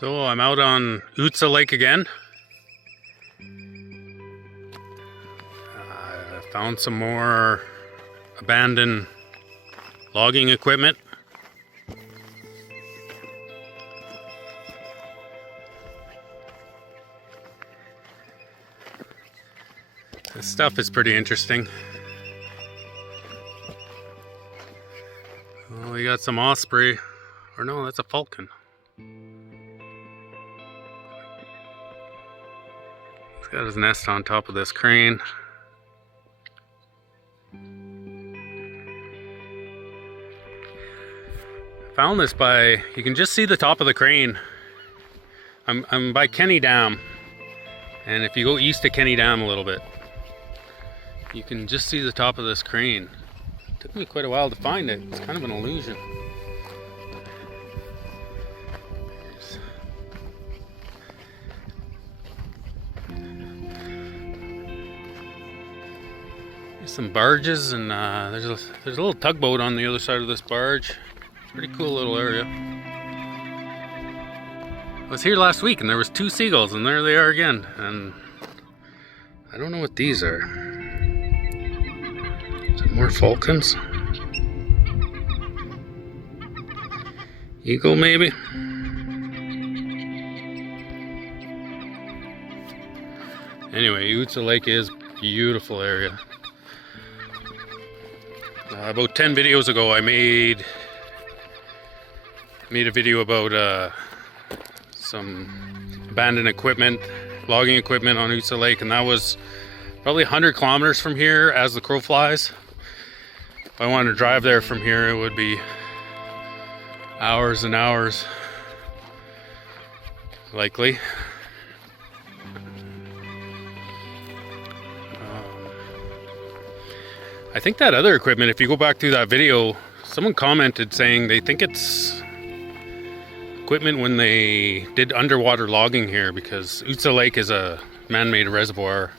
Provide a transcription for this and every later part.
So I'm out on Ootsa Lake again. I found some more abandoned logging equipment. This stuff is pretty interesting. Oh, we got some osprey, or no, that's a falcon. He's got his nest on top of this crane. Found this by, you can just see the top of the crane. I'm by Kenny Dam, and if you go east of Kenny Dam a little bit, you can just see the top of this crane. It took me quite a while to find it. It's kind of an illusion. There's some barges, and there's a little tugboat on the other side of this barge. Pretty cool little area. I was here last week and there was 2 seagulls, and there they are again. And I don't know what these are. Is it more falcons? Eagle maybe? Anyway, Ootsa Lake is a beautiful area. About 10 videos ago I made a video about some abandoned equipment, logging equipment on Ootsa Lake, and that was probably 100 kilometers from here as the crow flies. If I wanted to drive there from here, it would be hours and hours, likely. I think that other equipment, if you go back through that video, someone commented saying they think it's equipment when they did underwater logging here, because Ootsa Lake is a man-made reservoir.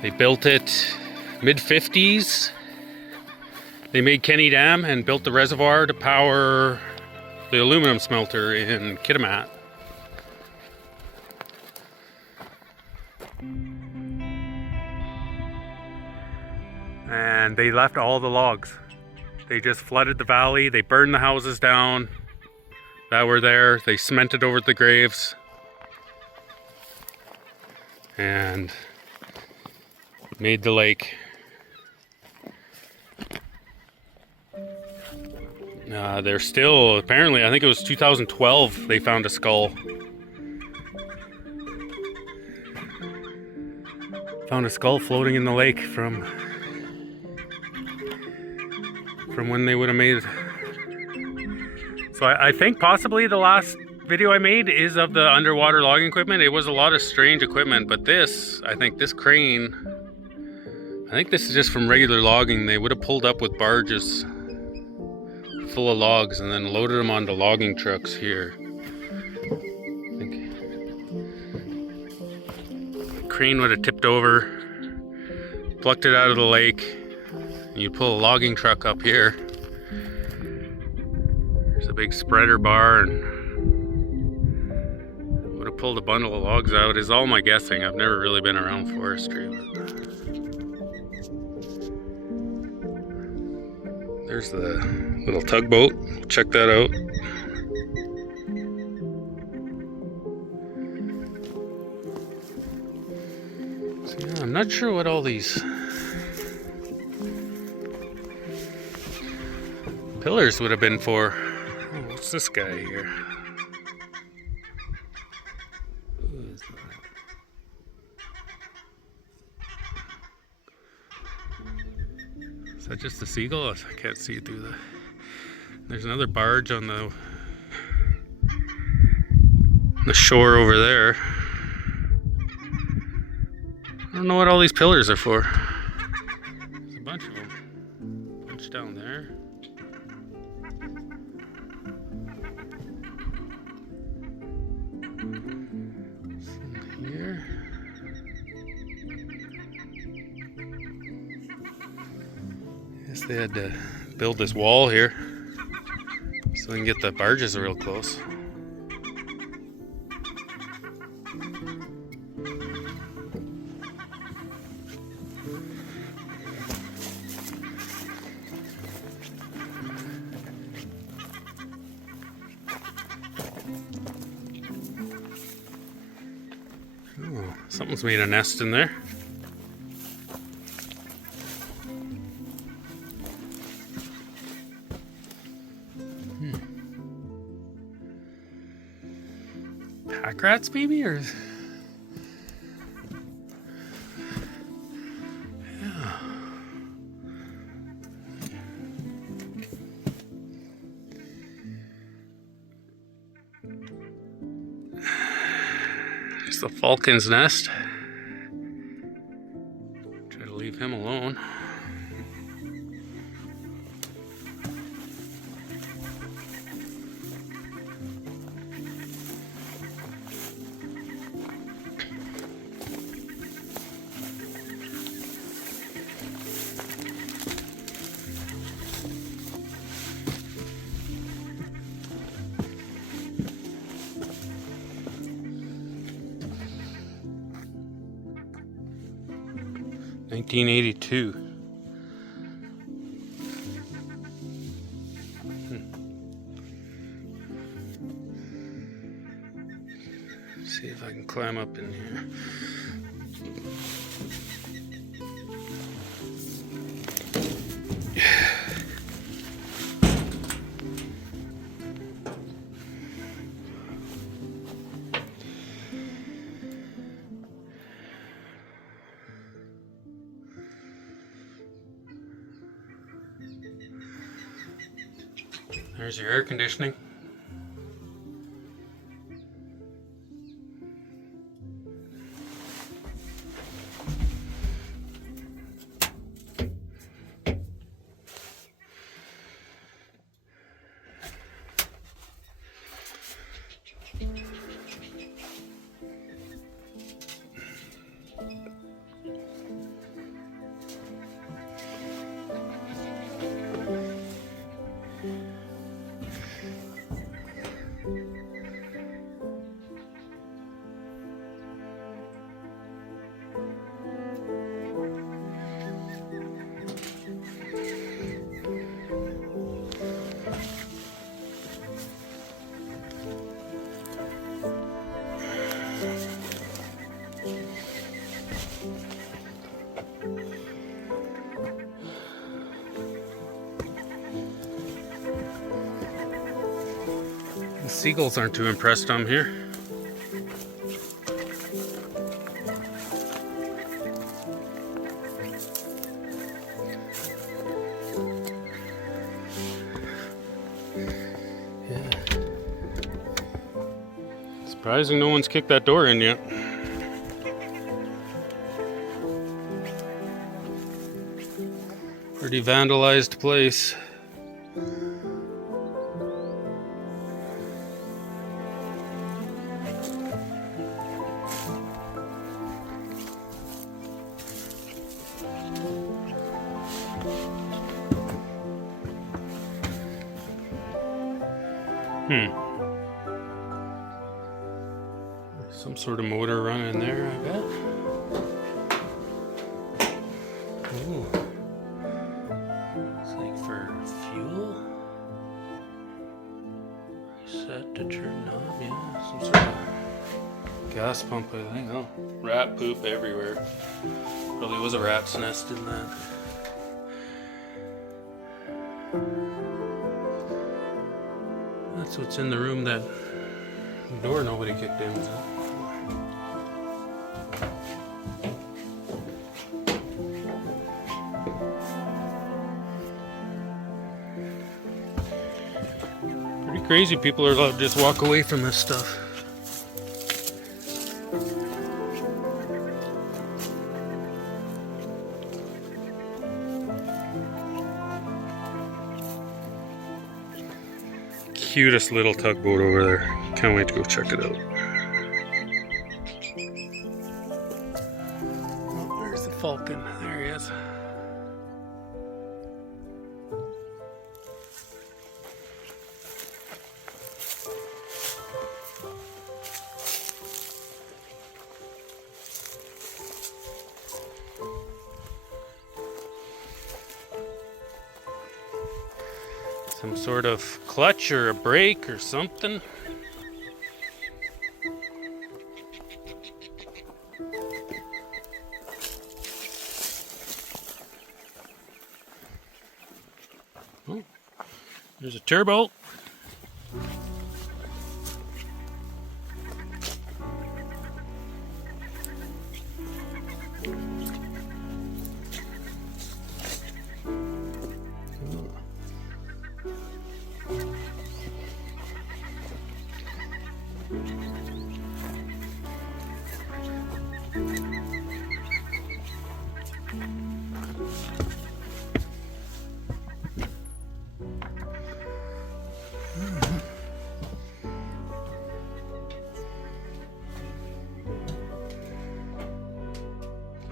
They built it mid-50s. They made Kenny Dam and built the reservoir to power the aluminum smelter in Kitimat. And they left all the logs. They just flooded the valley. They burned the houses down that were there. They cemented over the graves and made the lake. They're still, apparently, I think it was 2012, they found a skull. Found a skull floating in the lake from when they would have made it. So I think possibly the last video I made is of the underwater logging equipment. It was a lot of strange equipment, but this, I think this crane, I think this is just from regular logging. They would have pulled up with barges full of logs and then loaded them onto logging trucks here. I think the crane would have tipped over, plucked it out of the lake. You pull a logging truck up here. There's a big spreader bar, and would have pulled a bundle of logs out, is all my guessing. I've never really been around forestry. There's the little tugboat. Check that out. So yeah, I'm not sure what all these pillars would have been for. Oh, what's this guy here? Who is that? Is that just a seagull? I can't see it through the... There's another barge on the shore over there. I don't know what all these pillars are for. There's a bunch of them. A bunch down there. Here. Guess they had to build this wall here So we can get the barges real close. Oh, something's made a nest in there. Pack rats, maybe, or yeah. There's the falcon's nest. Try to leave him alone. $1982. See if I can climb up in here. There's your air conditioning. The seagulls aren't too impressed I'm here. Yeah. Surprising no one's kicked that door in yet. Pretty vandalized place. Some sort of motor running there, I bet. Ooh. It's like for fuel. Set to turn knob, yeah. Some sort of gas pump, I think. Oh, rat poop everywhere. Probably was a rat's nest in that. That's what's in the room that door nobody kicked in. So. Pretty crazy people are allowed to just walk away from this stuff. Cutest little tugboat over there. Can't wait to go check it out. Oh, there's the falcon. There he is. Some sort of clutch or a brake or something. Oh, there's a turbo.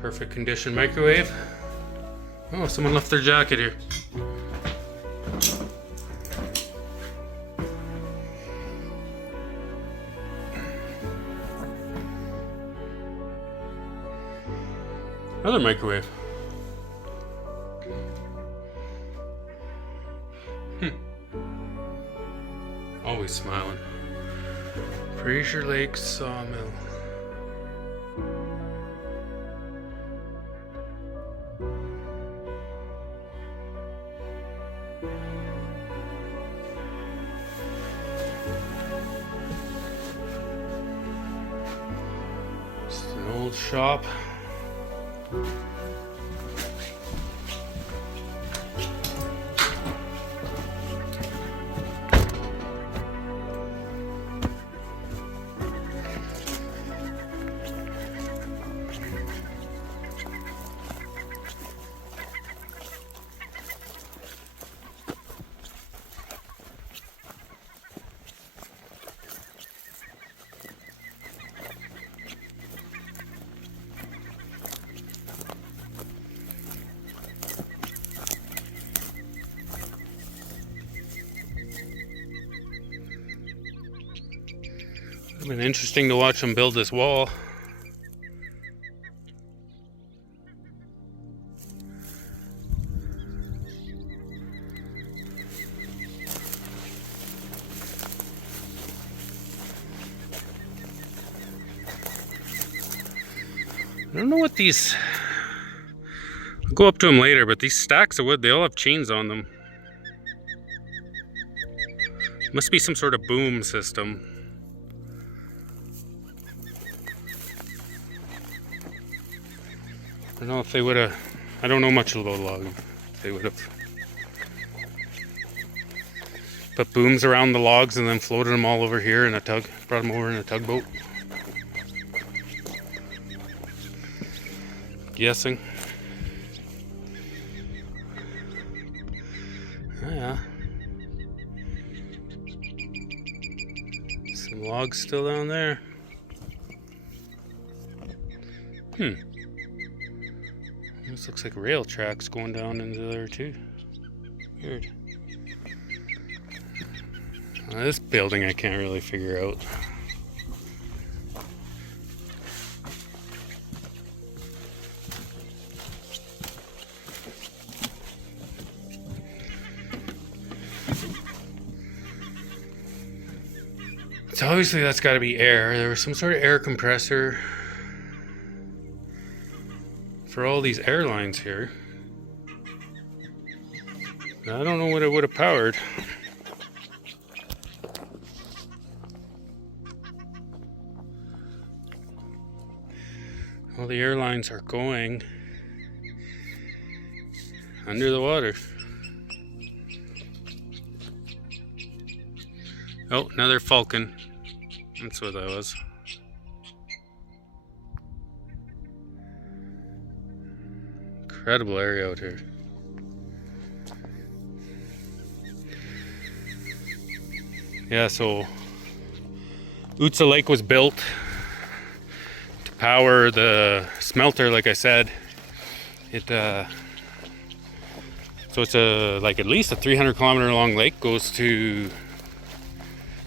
Perfect condition microwave. Oh, someone left their jacket here. Another microwave. Always smiling. Fraser Lake Sawmill. It's an old shop. It's been interesting to watch them build this wall. I don't know what these... I'll go up to them later, but these stacks of wood, they all have chains on them. Must be some sort of boom system. I don't know if they would have... I don't know much about logging. If they would have put booms around the logs and then floated them all over here in a tug. Brought them over in a tugboat. Guessing. Oh, yeah. Some logs still down there. This looks like rail tracks going down into there too. Weird. This building I can't really figure out. So obviously that's got to be air. There was some sort of air compressor for all these airlines here. I don't know what it would have powered. All the airlines are going under the water. Oh, another Falcon. That's what that was. Incredible area out here. Yeah, so Ootsa Lake was built to power the smelter, like I said. So it's like at least a 300-kilometer long lake, goes to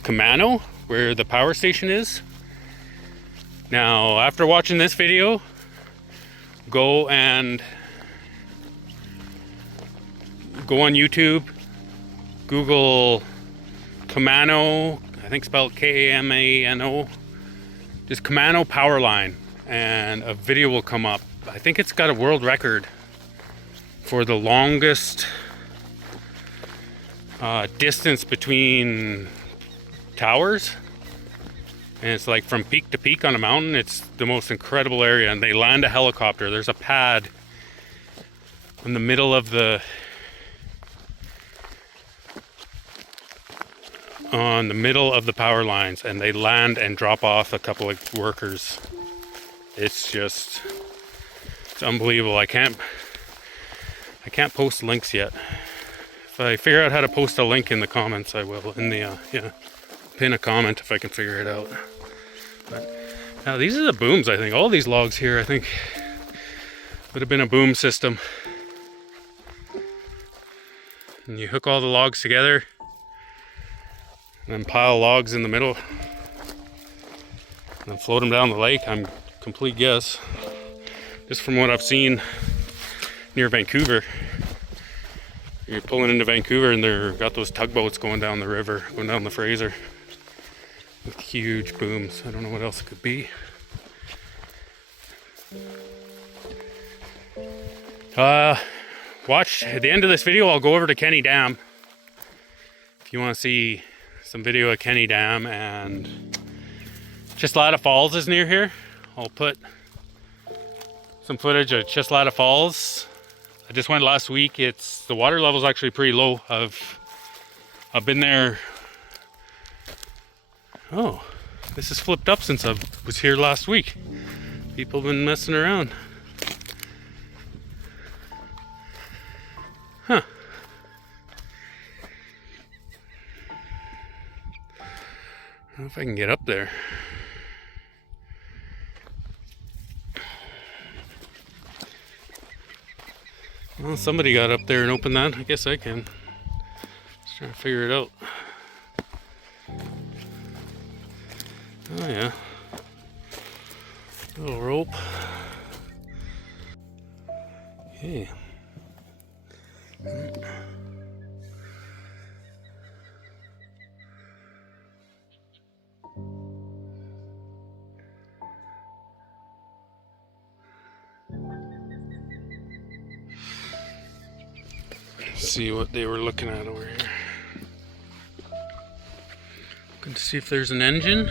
Kamano, where the power station is. Now, after watching this video, go on YouTube Google Kamano, I think spelled Kamano, just Kamano power line, and a video will come up. I think it's got a world record for the longest distance between towers, and it's like from peak to peak on a mountain. It's the most incredible area, and they land a helicopter. There's a pad in the middle of the power lines, and they land and drop off a couple of workers. It's unbelievable. I can't post links yet. If I figure out how to post a link in the comments, I will. In the pin a comment if I can figure it out. But now these are the booms. I think all these logs here, I think, would have been a boom system. And you hook all the logs together, and then pile logs in the middle, and then float them down the lake. I'm complete guess, just from what I've seen near Vancouver. You're pulling into Vancouver, and they've got those tugboats going down the river, going down the Fraser, with huge booms. I don't know what else it could be. Watch at the end of this video. I'll go over to Kenny Dam if you want to see some video at Kenny Dam, and Chislata Falls is near here. I'll put some footage of Chislata Falls. I just went last week. The water level is actually pretty low. I've been there. Oh, this has flipped up since I was here last week. People have been messing around. Huh. I don't know if I can get up there. Well, somebody got up there and opened that. I guess I can. Just trying to figure it out. Oh yeah. Little rope. Okay. See what they were looking at over here. Looking to see if there's an engine.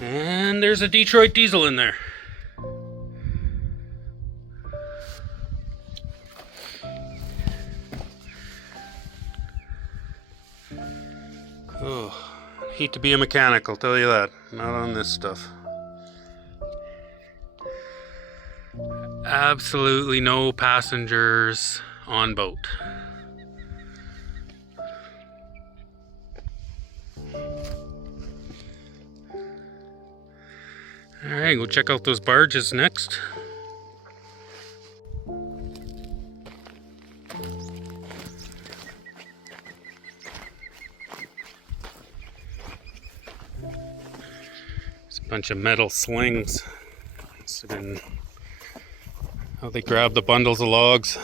And there's a Detroit diesel in there. Oh, hate to be a mechanic, I'll tell you that. Not on this stuff. Absolutely no passengers on boat. Alright, go check out those barges next. It's a bunch of metal slings. Must have been how they grab the bundles of logs.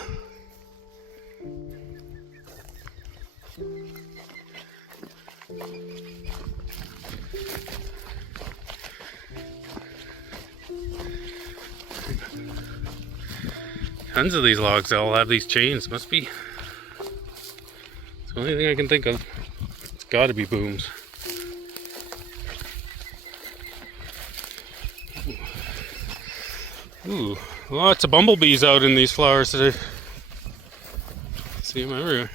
Tons of these logs all have these chains. Must be. It's the only thing I can think of. It's got to be booms. Ooh, lots of bumblebees out in these flowers today. See them everywhere.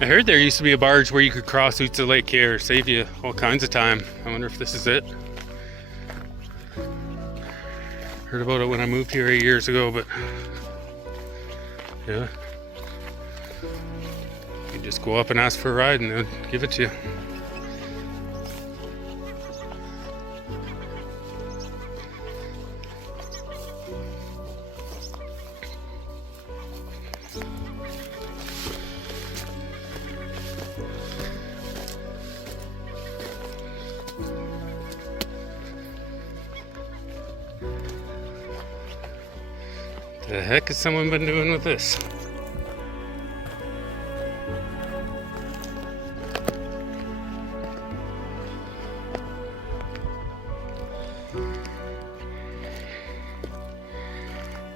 I heard there used to be a barge where you could cross Ootsa Lake here, save you all kinds of time. I wonder if this is it. Heard about it when I moved here 8 years ago, but yeah. just go up and ask for a ride and they'll give it to you. The heck has someone been doing with this?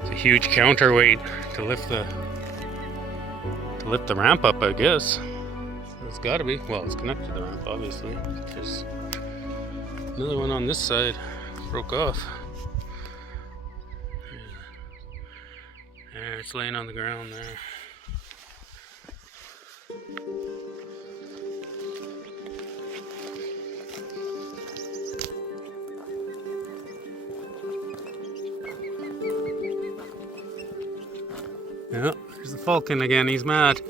It's a huge counterweight to lift the ramp up, I guess. It's got to be. Well, it's connected to the ramp, obviously. There's another one on this side, broke off. There, it's laying on the ground there. Yeah, there's the falcon again, he's mad.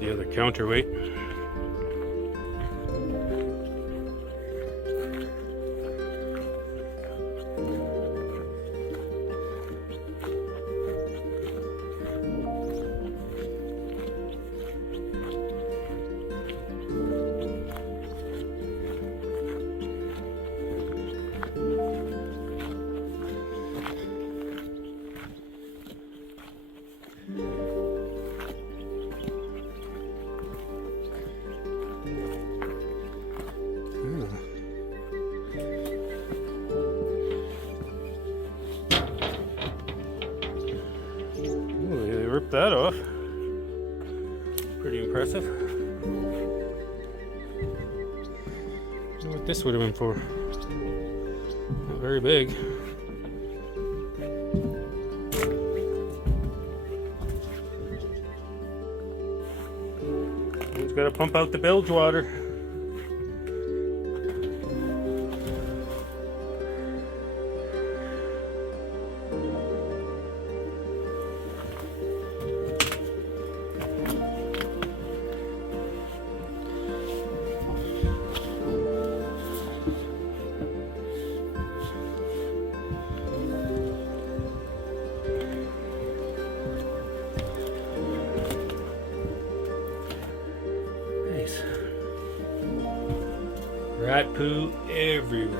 The other counterweight. Ripped that off. Pretty impressive. I don't know what this would have been for. Not very big. It's got to pump out the bilge water. Rat poo everywhere.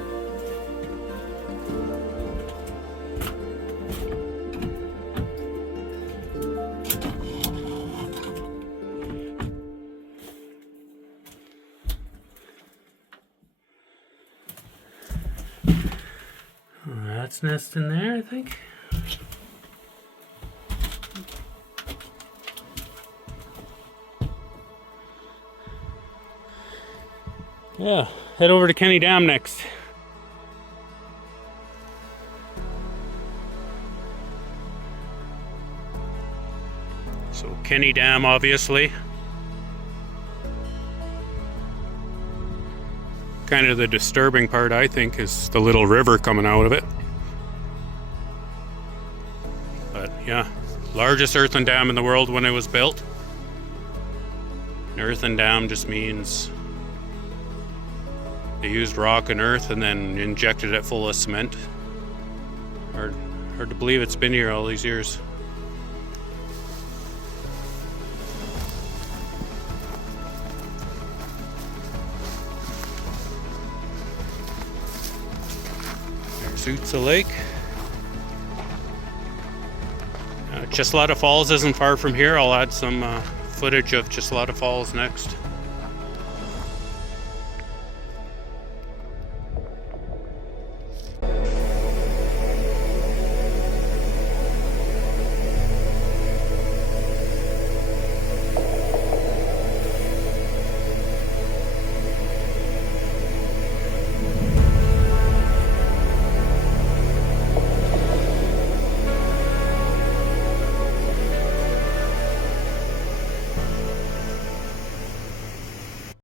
Rat's nest in there, I think. Yeah, head over to Kenny Dam next. So Kenny Dam, obviously. Kind of the disturbing part, I think, is the little river coming out of it. But yeah, largest earthen dam in the world when it was built. An earthen dam just means they used rock and earth and then injected it full of cement. Hard to believe it's been here all these years. There's Ootsa Lake. Chislata Falls isn't far from here. I'll add some footage of Chislata Falls next.